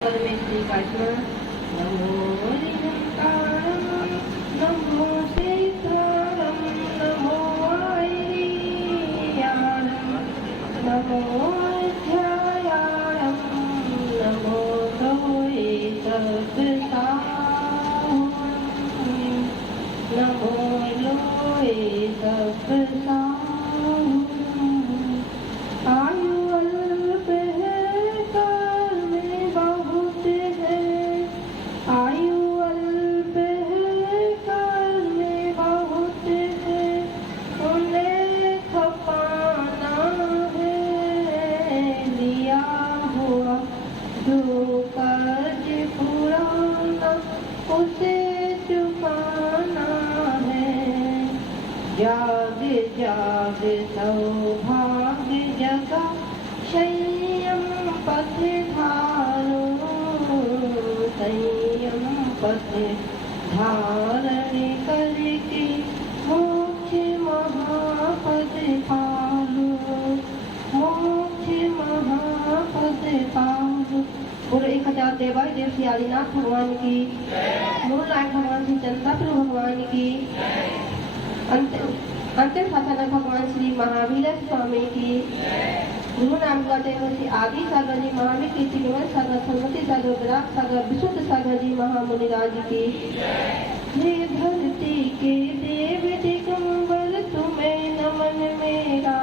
परमेश्वरी का स्मरण। नमो हरिहंकारं, नमो सीतारं, नमो ऐरियारं, नमो अध्यायारं, नमो गौरी सप्तसाहुरं, नमो लोये सप्तसाहुरं। आयु अल्प है, कर्म बहुत है। आयु अल्प है, कर्म बहुत है। उन्हें खपाना है, लिया हुआ जो कर्ज पुराना, उसे चुकाना है। जाग जाग सौभाग्य जगा, संयम पथ धारो। संयम पथ धारण करके मोक्ष महापद पालो। मोक्ष महापद पालो। बोलो 1000 देवाय देव श्री आदिनाथ भगवान की, मूल नायक भगवान श्री चंद्रापुर भगवान की, अंतिम शासनक भगवान श्री महावीर स्वामी की, गुरु नाम श्री आदि सागर जी महावीर की, त्रिभुवन सागर, सरस्वती सागर, विराट सागर, विशुद्ध सागर जी महामुनिराज की। हे धरती के देव दिगंबर, तुम्हें नमन मेरा।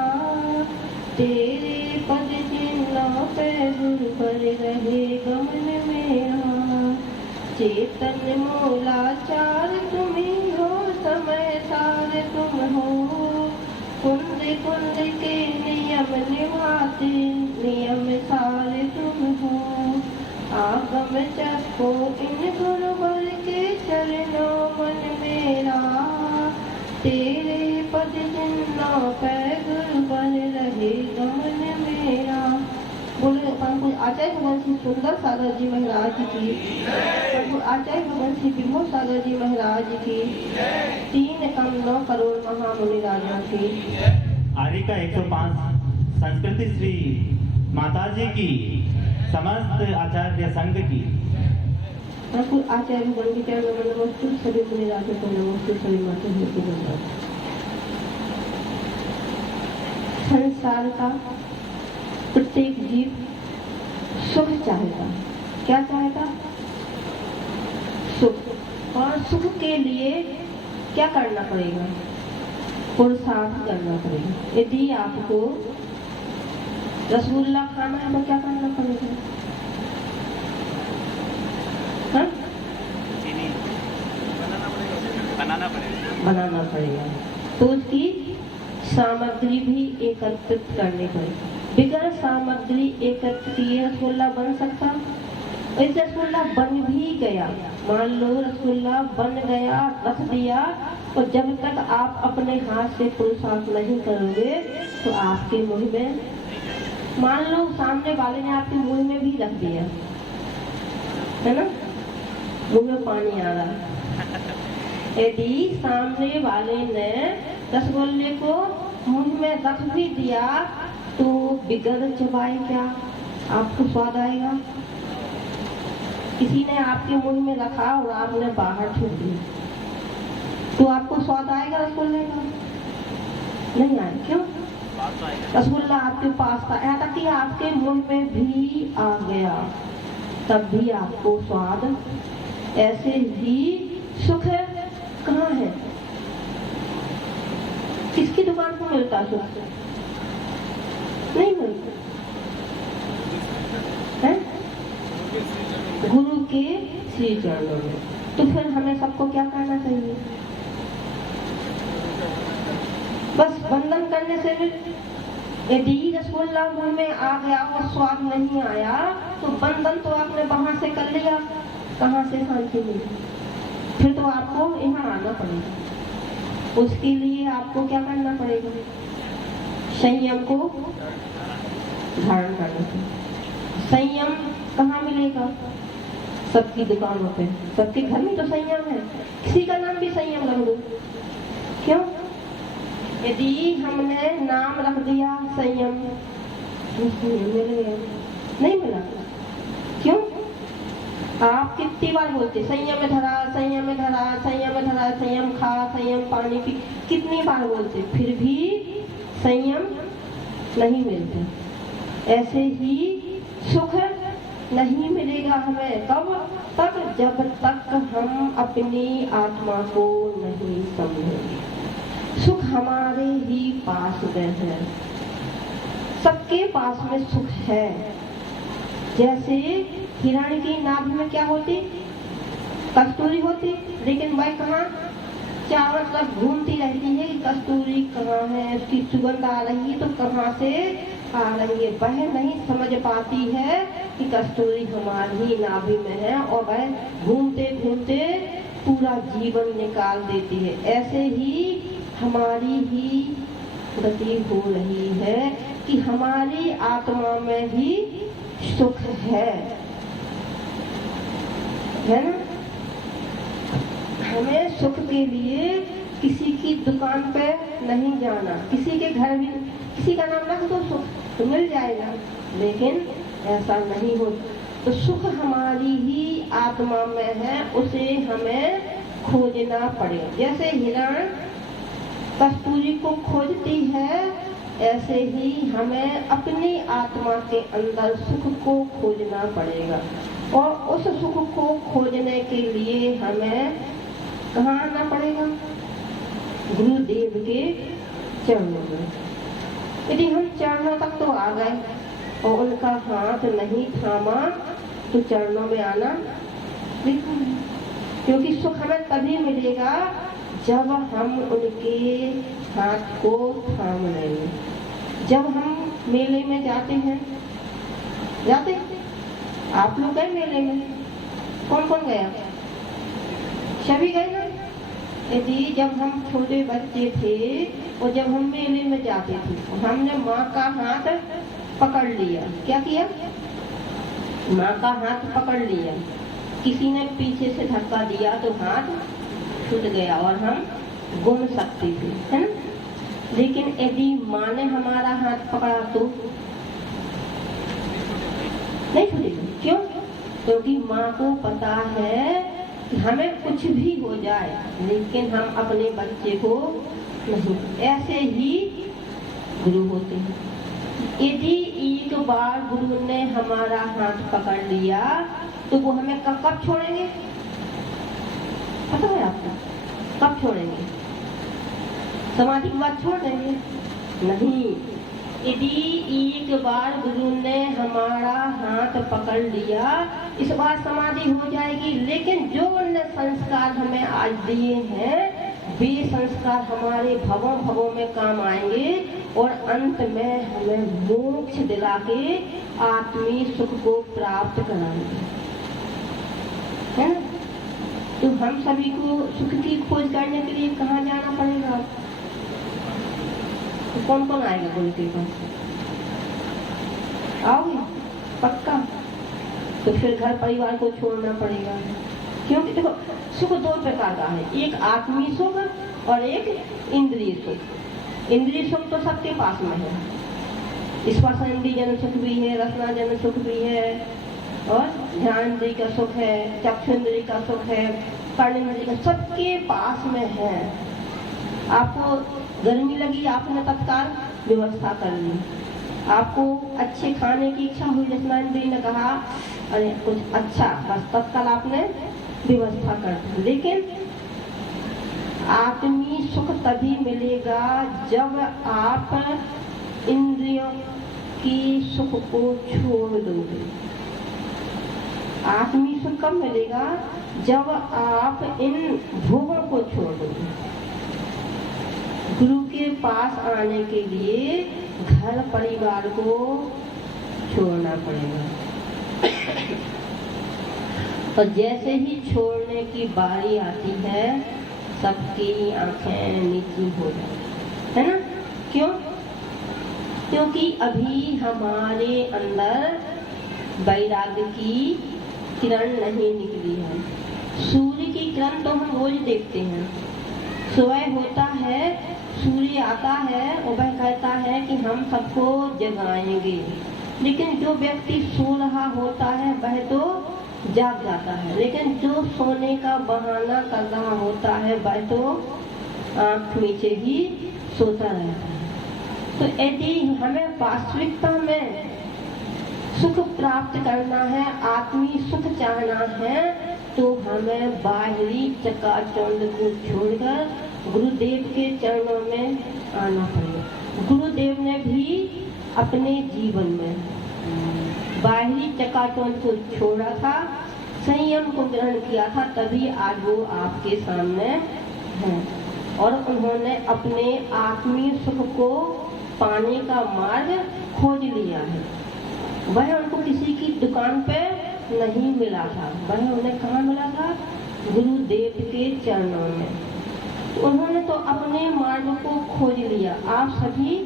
तेरे पद चिन्ह पे दुर्बल रहे गमन मेरा। चेतन मूलाचार तुम्ही हो, समय सार तुम हो। कुंद कुंद के नियम निभाते, नियम सार तुम हो। आगम चको इन गुरुवर के चरणों मन मेरा। तेरे पद चिन्हों पे गुरुवर रहे गमन मेरा। बोले आचार्य भगवान श्री सुंदर सागर जी महाराज की, आचार्य भगवान श्री विमोह सागर जी महाराज की, 3 कम 9 करोड़ महामुनि राजा की। आर्य का 105 संस्कृति श्री माताजी की, समस्त आचार्य संघ की। आचार्य भगवान की चरण में नमस्ते, सभी मुनि राजा को नमस्ते, सभी माता जी को नमस्ते। संसार का प्रत्येक जीव सुख चाहेगा। क्या चाहेगा? सुख। और सुख के लिए क्या करना पड़ेगा? पुरुषार्थ करना पड़ेगा। यदि आपको रसगुल्ला खाना है तो क्या करना पड़ेगा? हाँ? बनाना पड़ेगा। तो उसकी सामग्री भी एकत्रित करनी पड़ेगी। बिगर सामग्री एकत्र किए रसगुल्ला बन सकता? इस रसगुल्ला बन भी गया, मान लो रसगुल्ला बन गया, रख दिया, और जब तक आप अपने हाथ से पुरुषार्थ नहीं करोगे तो आपके मुंह में, मान लो सामने वाले ने आपके मुंह में भी रख दिया है ना, मुंह में पानी आ रहा है। यदि सामने वाले ने रसगुल्ले को मुंह में रख भी दिया तो बिगर चबाए क्या आपको स्वाद आएगा? किसी ने आपके मुंह में रखा और आपने बाहर छोड़ दिया तो आपको स्वाद आएगा रसगुल्ले का? नहीं आएगा। क्यों? रसगुल्ला आपके पास था, यहाँ तक कि आपके मुंह में भी आ गया, तब भी आपको स्वाद। ऐसे ही सुख कहाँ है? किसकी दुकान पर मिलता सुख? नहीं मिलता है, गुरु के श्री चरणों में। तो फिर हमें सबको क्या करना चाहिए? बस बंधन करने से भी, यदि रसगुल्ला मुंह में आ गया और स्वाद नहीं आया तो बंधन तो आपने बाहर से कर लिया, कहाँ से शांति मिली? फिर तो आपको यहाँ आना पड़ेगा। उसके लिए आपको क्या करना पड़ेगा? संयम को धारण करना चाहिए। संयम कहाँ मिलेगा? सबकी दुकानों पे, सबके घर में तो संयम है। किसी का नाम भी संयम रख दो। क्यों? यदि हमने नाम रख दिया संयम, मिल गया? नहीं मिला। क्यों? आप कितनी बार बोलते संयम धरा, संयम धरा, संयम धरा, संयम खा, संयम पानी पी, कितनी बार बोलते, फिर भी संयम नहीं मिलता। ऐसे ही सुख नहीं मिलेगा हमें, कब तक, जब तक हम अपनी आत्मा को नहीं समझेंगे। सुख हमारे ही पास में है, सबके पास में सुख है। जैसे हिरण की नाभि में क्या होती, कस्तूरी होती, लेकिन वह कहाँ चारों तरफ घूमती रहती है कि कस्तूरी कहाँ है, उसकी सुगंध आ रही है तो कहाँ से आ रही है। वह नहीं समझ पाती है कि कस्तूरी हमारी ही नाभि में है, और वह घूमते घूमते पूरा जीवन निकाल देती है। ऐसे ही हमारी ही गति हो रही है कि हमारी आत्मा में भी सुख है ना। हमें सुख के लिए किसी की दुकान पे नहीं जाना, किसी के घर भी, किसी का नाम रख दो सुख तो मिल जाएगा, लेकिन ऐसा नहीं हो। तो सुख हमारी ही आत्मा में है, उसे हमें खोजना पड़ेगा। जैसे हिरण कस्तूरी को खोजती है, ऐसे ही हमें अपनी आत्मा के अंदर सुख को खोजना पड़ेगा। और उस सुख को खोजने के लिए हमें कहाँ आना पड़ेगा, गुरुदेव के चरणों में। यदि हम चरणों तक तो आ गए और उनका हाथ नहीं थामा तो चरणों में आना बिल्कुल नहीं, क्योंकि सुख हमें तभी मिलेगा जब हम उनके हाथ को थाम लेंगे। जब हम मेले में जाते हैं, जाते आप लोग गए मेले में, कौन कौन गया, सभी गए ना। यदि जब हम छोटे बच्चे थे और जब हम मेले में जाते थे, हमने माँ का हाथ पकड़ लिया, क्या किया, माँ का हाथ पकड़ लिया, किसी ने पीछे से धक्का दिया तो हाथ छूट गया और हम घूम सकते थे, है ना। लेकिन यदि माँ ने हमारा हाथ पकड़ा तो नहीं छूटेगा। क्यों? क्योंकि माँ को पता है कि हमें कुछ भी हो जाए लेकिन हम अपने बच्चे को नहीं। ऐसे ही गुरु होते हैं। यदि एक बार गुरु ने हमारा हाथ पकड़ लिया तो वो हमें कब छोड़ेंगे, पता है आपको, कब छोड़ेंगे? समाधि के बाद छोड़ देंगे? नहीं, यदि एक बार गुरु ने हमारा हाथ पकड़ लिया, इस बार समाधि हो जाएगी, लेकिन जो उन्होंने संस्कार हमें आज दिए हैं वे संस्कार हमारे भवों भवों में काम आएंगे और अंत में हमें मोक्ष दिला के आत्मीय सुख को प्राप्त कराएंगे, है ना। तो हम सभी को सुख की खोज करने के लिए कहाँ जाना पड़ेगा? तो कौन कौन आएगा गुरु के पास? आओगे पक्का? तो फिर घर परिवार को छोड़ना पड़ेगा, क्योंकि देखो सुख दो प्रकार का है, एक आत्मीय सुख और एक इंद्रिय सुख। इंद्रिय सुख तो सबके पास में है, स्पर्शेंद्रिय जन सुख भी है, रसना जन सुख भी है, और ध्यानेंद्रिय का सुख है, चक्षुंद्रिय का सुख है, कर्णेंद्रिय का, सबके पास में है। आपको गर्मी लगी, आपने तत्काल व्यवस्था कर ली। आपको अच्छे खाने की इच्छा हुई, रसनेंद्रिय ने कहा अरे कुछ अच्छा, बस तत्काल आपने व्यवस्था कर दी। लेकिन आत्मीय सुख तभी मिलेगा जब आप इंद्रियों की सुख को छोड़ दोगे। आत्मीय सुख कब मिलेगा? जब आप इन भोगों को छोड़ दोगे। गुरु के पास आने के लिए घर परिवार को छोड़ना पड़ेगा। और जैसे ही छोड़ने की बारी आती है सबकी आंखें नीची हो जाती है ना। क्यों? क्योंकि अभी हमारे अंदर वैराग्य की किरण नहीं निकली है। सूर्य की किरण तो हम रोज देखते हैं, सुबह होता है, सूर्य आता है और वह कहता है कि हम सबको जगाएंगे, लेकिन जो व्यक्ति सो रहा होता है वह तो जाग जाता है, लेकिन जो सोने का बहाना कर रहा होता है वह तो आँख नीचे ही सोता रहता है। तो यदि हमें वास्तविकता में सुख प्राप्त करना है, आत्मीय सुख चाहना है, तो हमें बाहरी चकाचौंध को छोड़कर गुरुदेव के चरणों में आना पड़ेगा। गुरुदेव ने भी अपने जीवन में बाहरी चकाचौंध को छोड़ा था, संयम को ग्रहण किया था, तभी आज वो आपके सामने हैं। और उन्होंने अपने आत्मीय सुख को पाने का मार्ग खोज लिया है। वह उनको किसी की दुकान पे नहीं मिला था, वह उन्हें कहाँ मिला था? गुरुदेव के चरणों में। तो उन्होंने तो अपने मार्ग को खोज लिया। आप सभी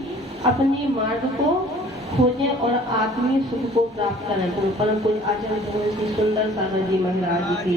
अपने मार्ग को खोजें और आत्मीय सुख को प्राप्त करें। तो परम पूज्य आचार्य भगवान श्री सुंदर सागर जी महाराज की